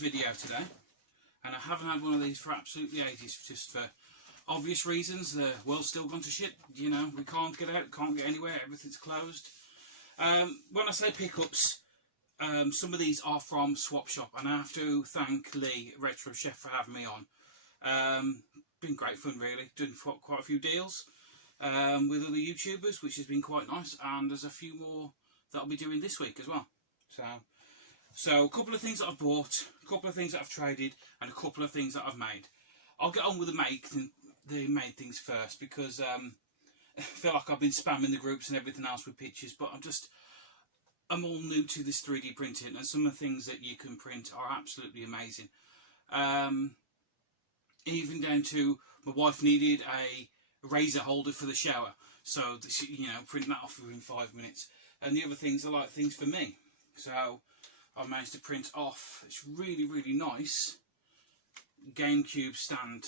video today, and I haven't had one of these for absolutely ages, just for obvious reasons. The world's still gone to shit, you know, we can't get out, can't get anywhere, everything's closed. When I say pickups, some of these are from Swap Shop, and I have to thank Lee, Retro Chef, for having me on. Been great fun really, doing quite a few deals with other YouTubers, which has been quite nice, and there's a few more that I'll be doing this week as well. So a couple of things that I've bought, a couple of things that I've traded, and a couple of things that I've made. I'll get on with the made things first, because I feel like I've been spamming the groups and everything else with pictures, but I'm all new to this 3D printing, and some of the things that you can print are absolutely amazing. Even down to, my wife needed a razor holder for the shower, so you know, print that off within 5 minutes. And the other things are like things for me, so I managed to print off. It's really, really nice GameCube stand,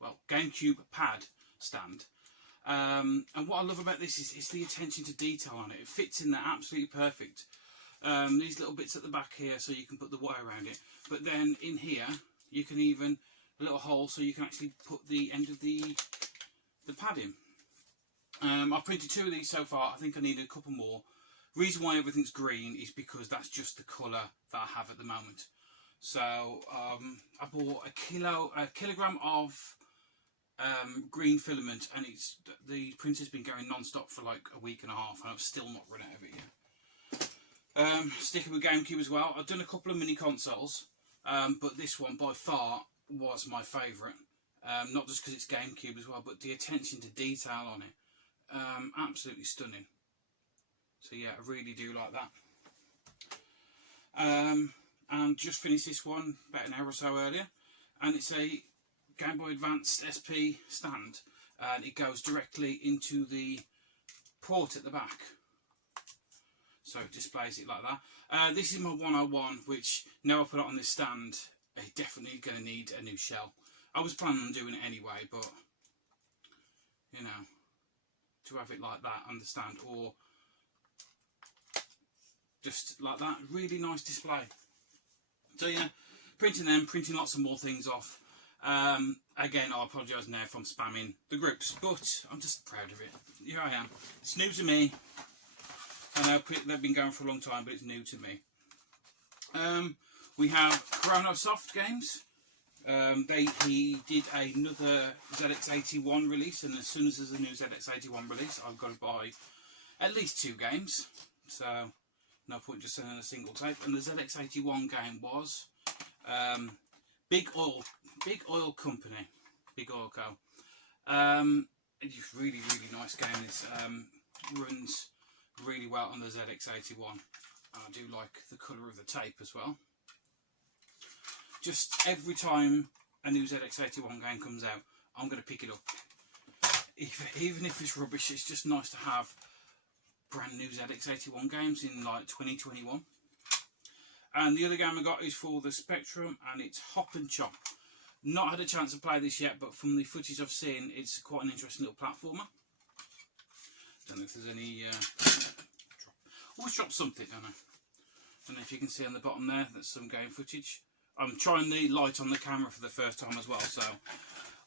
well, GameCube pad stand. And what I love about this is the attention to detail on it. It fits in there absolutely perfect. These little bits at the back here, so you can put the wire around it. But then in here, you can even a little hole so you can actually put the end of the pad in. I've printed 2 of these so far. I think I need a couple more. Reason why everything's green is because that's just the colour that I have at the moment. So I bought a kilogram of green filament, and the printer's been going non-stop for like a week and a half, and I've still not run out of it yet. Sticking with GameCube as well, I've done a couple of mini consoles, but this one by far was my favourite. Not just because it's GameCube as well, but the attention to detail on it, absolutely stunning. So yeah, I really do like that. And just finished this one about an hour or so earlier, and it's a Game Boy Advance SP stand, and it goes directly into the port at the back, so it displays it like that. This is my 101, which now I put it on this stand, it's definitely going to need a new shell. I was planning on doing it anyway, but you know, to have it like that on the stand, or just like that, really nice display. So yeah, printing lots of more things off. Again, I apologise now if I'm spamming the groups, but I'm just proud of it. Here I am. It's new to me. I know they've been going for a long time, but it's new to me. We have Chronosoft Games. He did another ZX81 release, and as soon as there's a new ZX81 release, I've got to buy at least 2 games. So no point just sending a single tape. And the ZX81 game was Big Oil Company, Big Oil Co. It's really, really nice game. This runs really well on the ZX81. I do like the colour of the tape as well. Just every time a new ZX81 game comes out, I'm going to pick it up. Even if it's rubbish, it's just nice to have brand new ZX81 games in like 2021. And the other game I got is for the Spectrum, and it's Hop and Chop. Not had a chance to play this yet, but from the footage I've seen, it's quite an interesting little platformer. Don't know if there's any... always drop something, don't I? Don't know if you can see on the bottom there, that's some game footage. I'm trying the light on the camera for the first time as well, so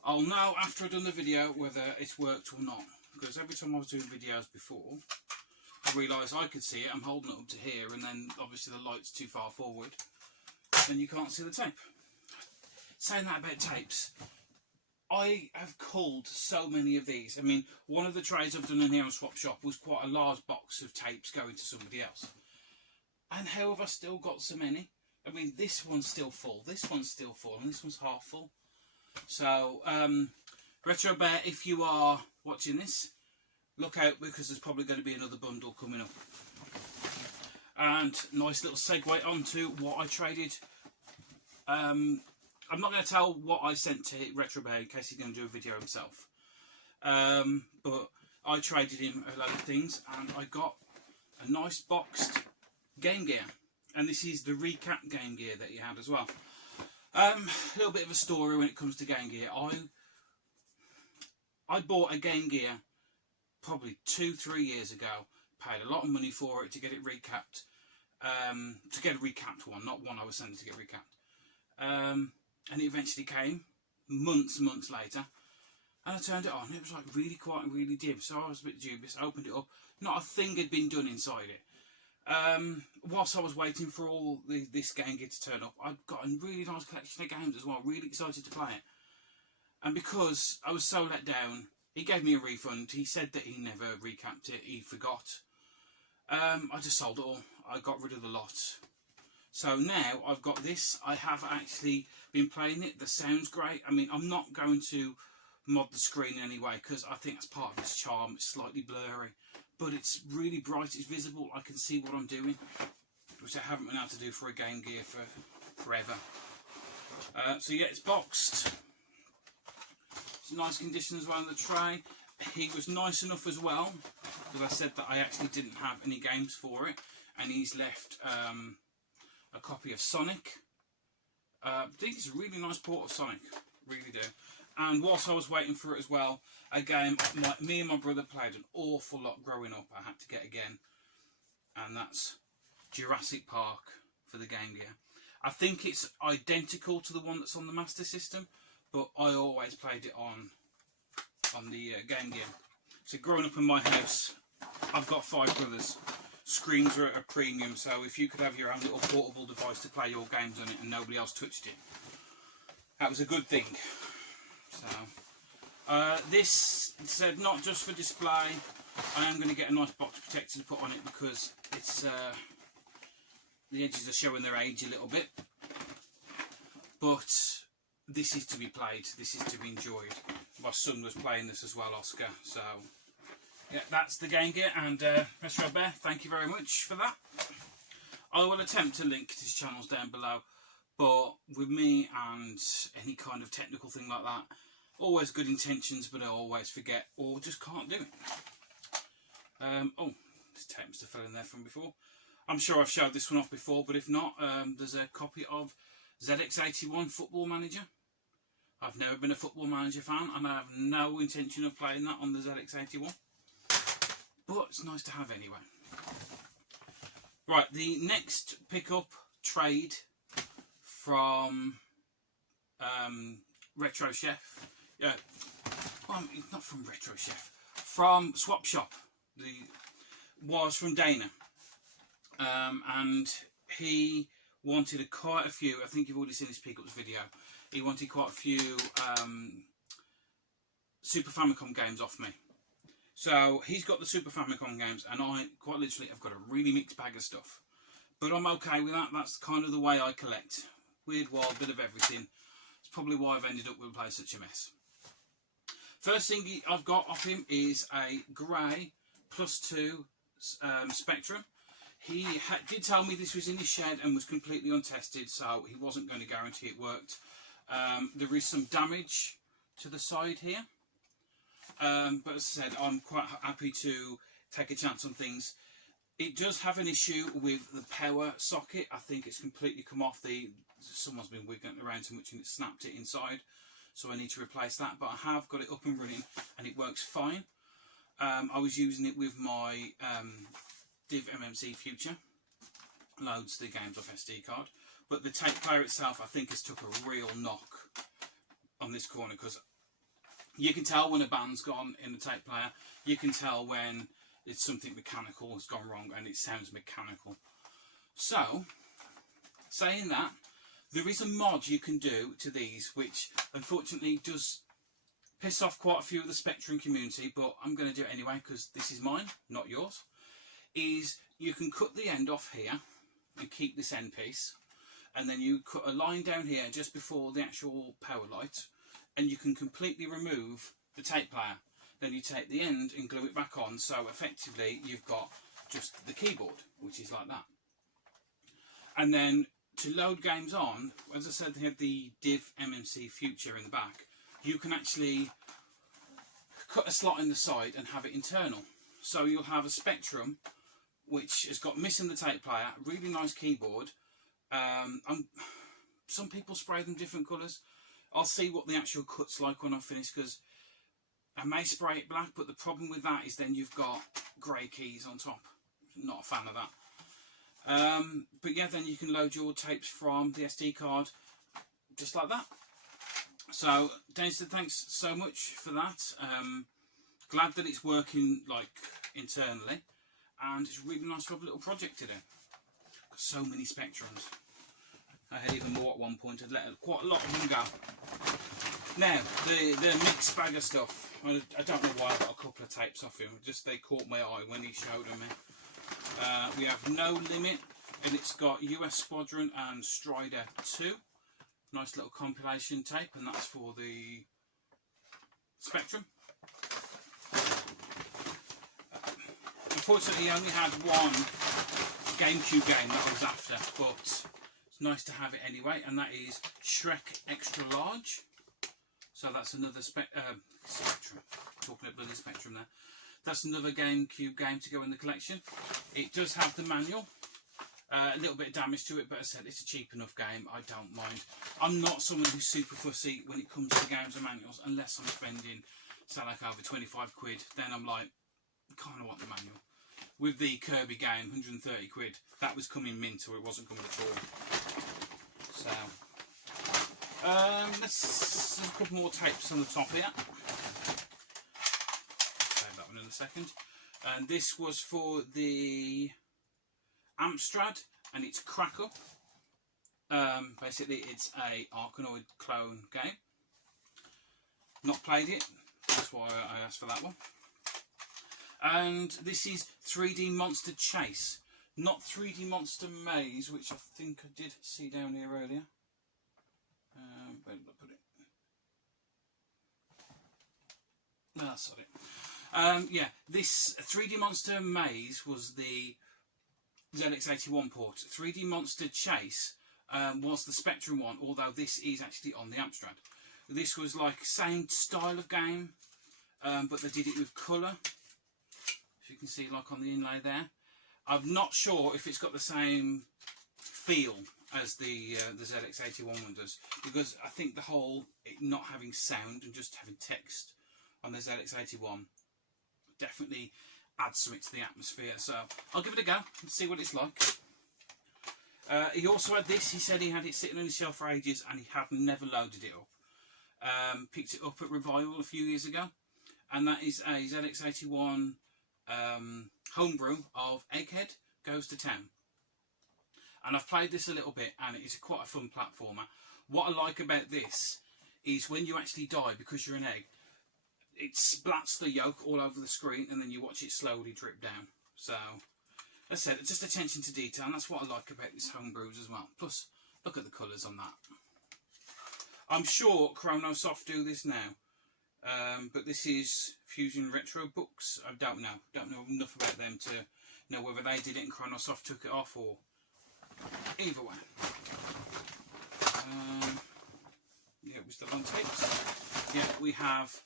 I'll know after I've done the video whether it's worked or not. Because every time I was doing videos before, I realised I could see it, I'm holding it up to here, and then obviously the light's too far forward, then you can't see the tape. Saying that about tapes, I have culled so many of these. I mean, one of the trades I've done in here on Swap Shop was quite a large box of tapes going to somebody else. And how have I still got so many? I mean, this one's still full, this one's still full, and this one's half full. So, Retro Bear, if you are watching this, look out, because there's probably going to be another bundle coming up. And nice little segue onto what I traded. I'm not going to tell what I sent to Retro Bear in case he's going to do a video himself. But I traded him a load of things, and I got a nice boxed Game Gear. And this is the recap Game Gear that he had as well. A little bit of a story when it comes to Game Gear. I bought a Game Gear probably 2-3 years ago. Paid a lot of money for it to get it recapped. To get a recapped one, not one I was sending to get recapped. and it eventually came months later, and I turned it on. It was like really quiet and really dim, so I was a bit dubious. I opened it up, not a thing had been done inside it. Whilst I was waiting for all this game gear to turn up, I'd got a really nice collection of games as well, really excited to play it. And because I was so let down, he gave me a refund. He said that he never recapped it, he forgot. I just sold it all. I got rid of the lot. So now I've got this. I have actually been playing it. The sound's great. I mean, I'm not going to mod the screen anyway, because I think that's part of its charm. It's slightly blurry, but it's really bright. It's visible. I can see what I'm doing, which I haven't been able to do for a Game Gear for forever. So yeah, it's boxed. It's in nice condition as well in the tray. He was nice enough as well, because I said that I actually didn't have any games for it, and he's left a copy of Sonic. I think it's a really nice port of Sonic, really do. And whilst I was waiting for it as well, a game me and my brother played an awful lot growing up, I had to get again, and that's Jurassic Park for the Game Gear. I think it's identical to the one that's on the Master System, but I always played it on the Game Gear. So growing up in my house, I've got 5 brothers. Screens are at a premium, so if you could have your own little portable device to play your games on it and nobody else touched it, that was a good thing. So this said not just for display. I am going to get a nice box protector to put on it, because it's the edges are showing their age a little bit, but this is to be played, this is to be enjoyed. My son was playing this as well, Oscar, so yeah, that's the Game Gear. And Retro Bear, thank you very much for that. I will attempt to link his channels down below, but with me and any kind of technical thing like that, always good intentions, but I always forget or just can't do it. Oh, there's tape must have fell in there from before. I'm sure I've showed this one off before, but if not, there's a copy of ZX81 Football Manager. I've never been a Football Manager fan, and I have no intention of playing that on the ZX81. But it's nice to have anyway. Right, the next pickup trade from Retro Chef. Yeah, well, not from Retro Chef. From Swap Shop. Was from Dana. And he wanted quite a few. I think you've already seen this pickups video. He wanted quite a few Super Famicom games off me. So he's got the Super Famicom games, and I quite literally have got a really mixed bag of stuff. But I'm okay with that. That's kind of the way I collect. Weird, wild, bit of everything. It's probably why I've ended up with a place such a mess. First thing I've got off him is a grey +2 Spectrum. He did tell me this was in his shed and was completely untested, so he wasn't going to guarantee it worked. There is some damage to the side here. But as I said, I'm quite happy to take a chance on things. It does have an issue with the power socket. I think it's completely come off. Someone's been wiggling it around too much and it snapped it inside. So I need to replace that. But I have got it up and running and it works fine. I was using it with my Div MMC Future. Loads the games off SD card. But the tape player itself, I think, has took a real knock on this corner, because you can tell when a band's gone in the tape player. You can tell when it's something mechanical has gone wrong and it sounds mechanical. So, saying that, there is a mod you can do to these, which unfortunately does piss off quite a few of the Spectrum community, but I'm going to do it anyway because this is mine, not yours. Is you can cut the end off here and keep this end piece, and then you cut a line down here just before the actual power light, and you can completely remove the tape player. Then you take the end and glue it back on, so effectively you've got just the keyboard, which is like that. And then to load games on, as I said, they have the Div MMC Future in the back. You can actually cut a slot in the side and have it internal. So you'll have a Spectrum, which has got missing the tape player, really nice keyboard. Some people spray them different colours. I'll see what the actual cut's like when I finish, because I may spray it black, but the problem with that is then you've got grey keys on top. Not a fan of that. But yeah, then you can load your tapes from the SD card. just like that. So Daniel, thanks so much for that. Glad that it's working like internally, and it's really nice to have a little project to do. Got so many Spectrums. I had even more at one point. I'd let quite a lot of them go. Now the mixed bag of stuff. I don't know why I got a couple of tapes off him. Just they caught my eye when he showed them me. We have No Limit, and it's got US Squadron and Strider 2. Nice little compilation tape, and that's for the Spectrum. Unfortunately, I only had one GameCube game that I was after, but it's nice to have it anyway, and that is Shrek Extra Large. So that's another Spectrum. Talking about bloody Spectrum there. That's another GameCube game to go in the collection. It does have the manual. A little bit of damage to it, but as I said, it's a cheap enough game. I don't mind. I'm not someone who's super fussy when it comes to games and manuals, unless I'm spending, say, like over 25 quid. Then I'm like, kind of want the manual. With the Kirby game, 130 quid, that was coming mint, or it wasn't coming at all. So, let's have a couple more tapes on the top here. Save that one in a second. And this was for the Amstrad, and it's Crack Up. Basically, it's a Arkanoid clone game. Not played it, that's why I asked for that one. And this is 3D Monster Chase, not 3D Monster Maze, which I think I did see down here earlier. Where did I put it? No, that's not it. Yeah, this 3D Monster Maze was the ZX81 port. 3D Monster Chase was the Spectrum one, although this is actually on the Amstrad. This was like same style of game, but they did it with colour. If you can see, like on the inlay there. I'm not sure if it's got the same feel as the ZX81 one does, because I think the whole it not having sound and just having text on the ZX81 definitely adds something to the atmosphere. So I'll give it a go and see what it's like. He also had this. He said he had it sitting on his shelf for ages and he had never loaded it up. Picked it up at Revival a few years ago, and that is a ZX81 homebrew of Egghead Goes to Town. And I've played this a little bit, and it's quite a fun platformer. What I like about this is when you actually die, because you're an egg, it splats the yolk all over the screen, and then you watch it slowly drip down. So, as I said, it's just attention to detail, and that's what I like about these homebrews as well. Plus, look at the colours on that. I'm sure Chronosoft do this now, but this is Fusion Retro Books. I don't know enough about them to know whether they did it and Chronosoft took it off, or either way. Yeah, it was the long tapes. Yeah, we have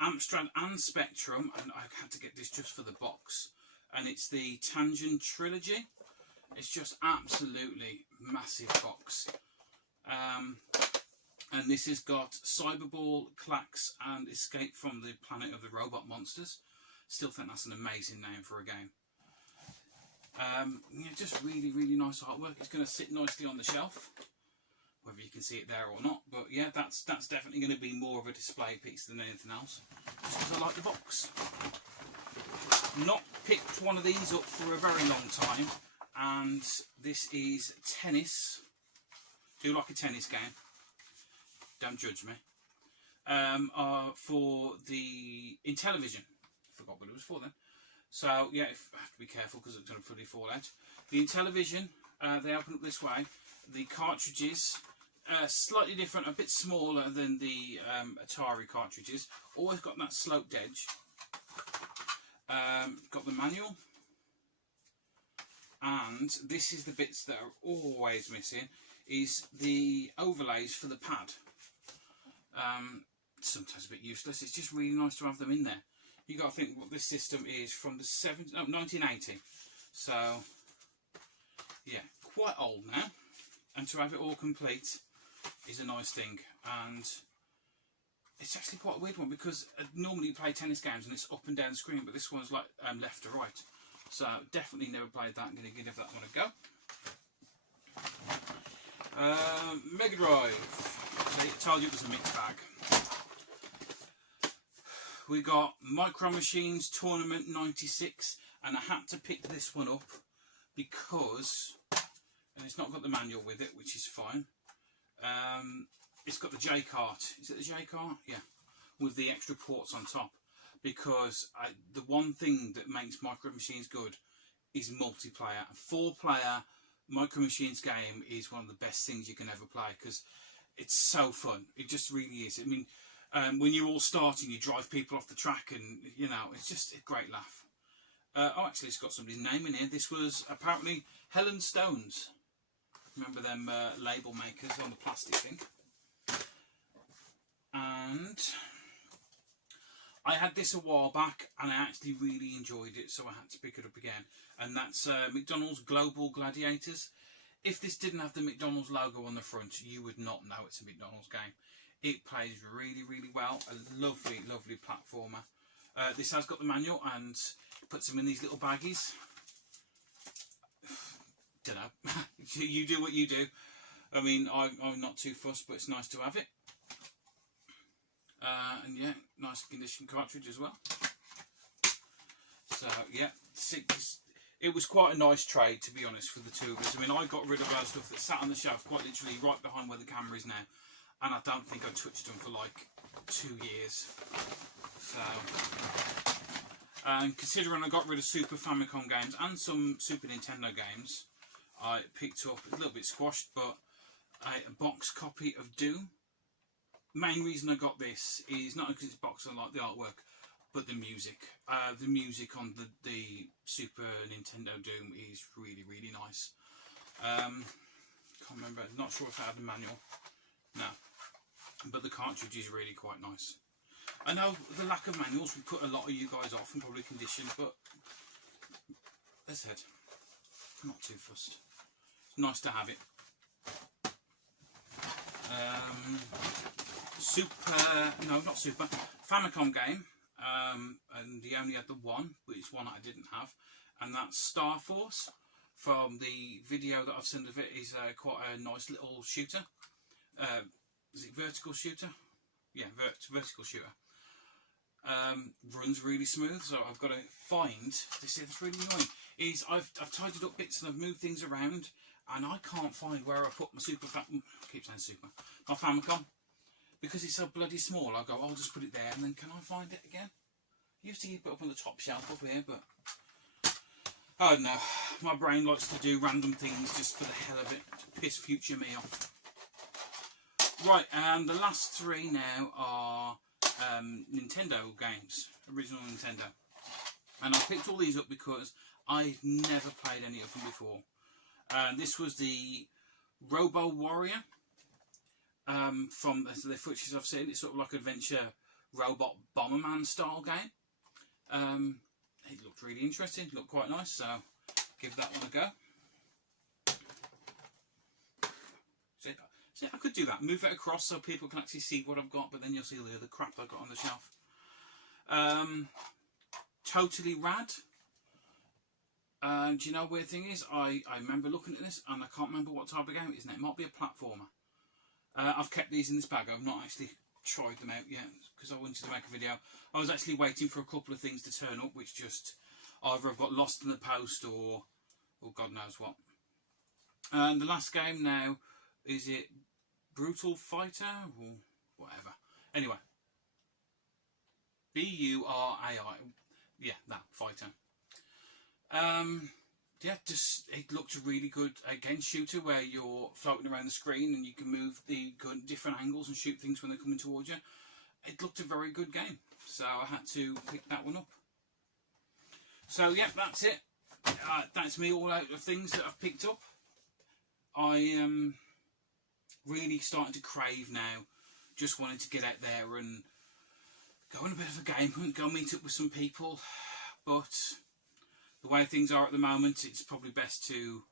Amstrad and Spectrum, and I had to get this just for the box, and it's the Tangent Trilogy. It's just absolutely massive box. And this has got Cyberball, Klax, and Escape from the Planet of the Robot Monsters. Still think that's an amazing name for a game. Yeah, just really, really nice artwork. It's going to sit nicely on the shelf, whether you can see it there or not. But yeah, that's definitely going to be more of a display piece than anything else, just because I like the box. Not picked one of these up for a very long time, and this is Tennis. Do you like a tennis game? Don't judge me. For the Intellivision. I forgot what it was for then. So yeah, I have to be careful because it's going to fully fall out. The Intellivision, they open up this way. The cartridges, slightly different, a bit smaller than the Atari cartridges. Always got that sloped edge. Got the manual. And this is the bits that are always missing, is the overlays for the pad. Sometimes a bit useless. It's just really nice to have them in there. You got to think what this system is from the 1980. So yeah, quite old now. And to have it all complete is a nice thing. And it's actually quite a weird one, because normally you play tennis games and it's up and down the screen, but this one's like left to right. So definitely never played that. I'm going to give that one a Mega Drive. So I told you it was a mixed bag. We got Micro Machines Tournament 96, and I had to pick this one up because, and it's not got the manual with it, which is fine. It's got the J-Cart. Is it the J-Cart? Yeah, with the extra ports on top. Because the one thing that makes Micro Machines good is multiplayer. A 4-player Micro Machines game is one of the best things you can ever play because it's so fun. It just really is. I mean, when you're all starting, you drive people off the track, and you know, it's just a great laugh. Oh, actually, it's got somebody's name in here. This was apparently Helen Stones. Remember them label makers on the plastic thing? And I had this a while back, and I actually really enjoyed it, so I had to pick it up again. And that's McDonald's Global Gladiators. If this didn't have the McDonald's logo on the front, you would not know it's a McDonald's game. It plays really, really well. A lovely, lovely platformer. This has got the manual and puts them in these little baggies. Don't know. You do what you do. I mean, I'm not too fussed, but it's nice to have it. And yeah, nice condition cartridge as well. So yeah, it was quite a nice trade, to be honest, for the two of us. I mean, I got rid of our stuff that sat on the shelf quite literally right behind where the camera is now, and I don't think I touched them for like 2 years. So, and considering I got rid of Super Famicom games and some Super Nintendo games, I picked up a little bit squashed, but a box copy of Doom. Main reason I got this is not because it's boxed, I like the artwork, but the music. The music on the Super Nintendo Doom is really, really nice. Can't remember, not sure if I had the manual. No. But the cartridge is really quite nice. I know the lack of manuals would put a lot of you guys off and probably condition, but as I said, I'm not too fussed. It's nice to have it. Famicom game, and he only had the one, but it's one that I didn't have, and that's Star Force. From the video that I've seen of it, is quite a nice little shooter. Is it vertical shooter? Yeah, vertical shooter. Runs really smooth, so I've got to find. This is really annoying. Is I've tidied up bits and I've moved things around, and I can't find where I put my my Famicom, because it's so bloody small. I go, I'll just put it there, and then can I find it again? I used to keep it up on the top shelf up here, but I don't know. My brain likes to do random things just for the hell of it, to piss future me off. Right, and the last three now are Nintendo games, original Nintendo. And I picked all these up because I've never played any of them before. This was the Robo Warrior, from the footage I've seen. It's sort of like adventure robot Bomberman style game. It looked really interesting, looked quite nice, so give that one a go. So I could do that, move it across so people can actually see what I've got, but then you'll see the other crap I've got on the shelf. Totally Rad. Do you know weird thing is, I remember looking at this and I can't remember what type of game it is now. It might be a platformer. I've kept these in this bag. I've not actually tried them out yet because I wanted to make a video. I was actually waiting for a couple of things to turn up, which just either I've got lost in the post or God knows what. And the last game now, is it Brutal Fighter or whatever? Anyway, B-U-R-A-I. Yeah, that Fighter. Yeah, just it looked really good. Again, shooter where you're floating around the screen and you can move the gun different angles and shoot things when they're coming towards you. It looked a very good game, so I had to pick that one up. So yeah, that's it. That's me all out of things that I've picked up. I am really starting to crave now. Just wanting to get out there and go on a bit of a game hunt, go meet up with some people, but the way things are at the moment, it's probably best to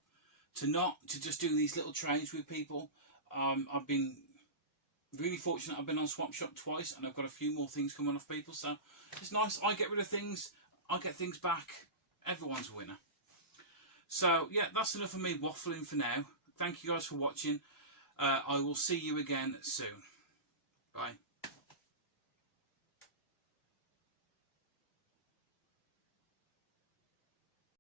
just do these little trades with people. I've been really fortunate. I've been on Swap Shop twice, and I've got a few more things coming off people. So it's nice. I get rid of things, I get things back. Everyone's a winner. So yeah, that's enough of me waffling for now. Thank you guys for watching. I will see you again soon. Bye.